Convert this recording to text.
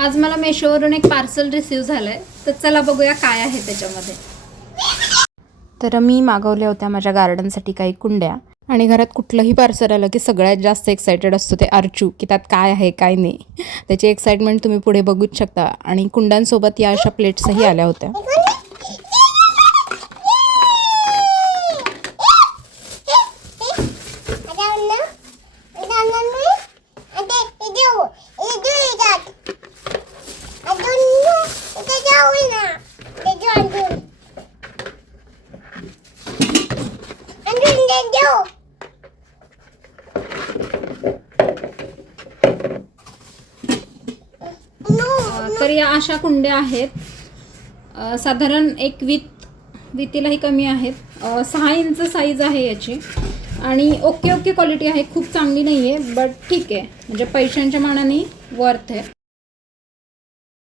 आज मला मेशोवरून एक पार्सल रिसीव झालं आहे, तर चला बघूया काय आहे त्याच्यामध्ये. तर मी मागवल्या होत्या माझ्या गार्डनसाठी काही कुंड्या. आणि घरात कुठलंही पार्सल आलं की सगळ्यात जास्त एक्सायटेड असतो ते अर्चू, की त्यात काय आहे काय नाही. त्याची एक्साइटमेंट तुम्ही पुढे बघूच शकता. आणि कुंड्यांसोबत या अशा प्लेट्सही आल्या होत्या. तर या अशा कुंड्या आहेत. साधारण एक वितीलाही कमी आहेत. 6 इंच साईज आहे याची. आणि ओके क्वालिटी आहे, खूप चांगली नाही आहे बट ठीक आहे, म्हणजे पैशांच्या मानाने वर्थ आहे.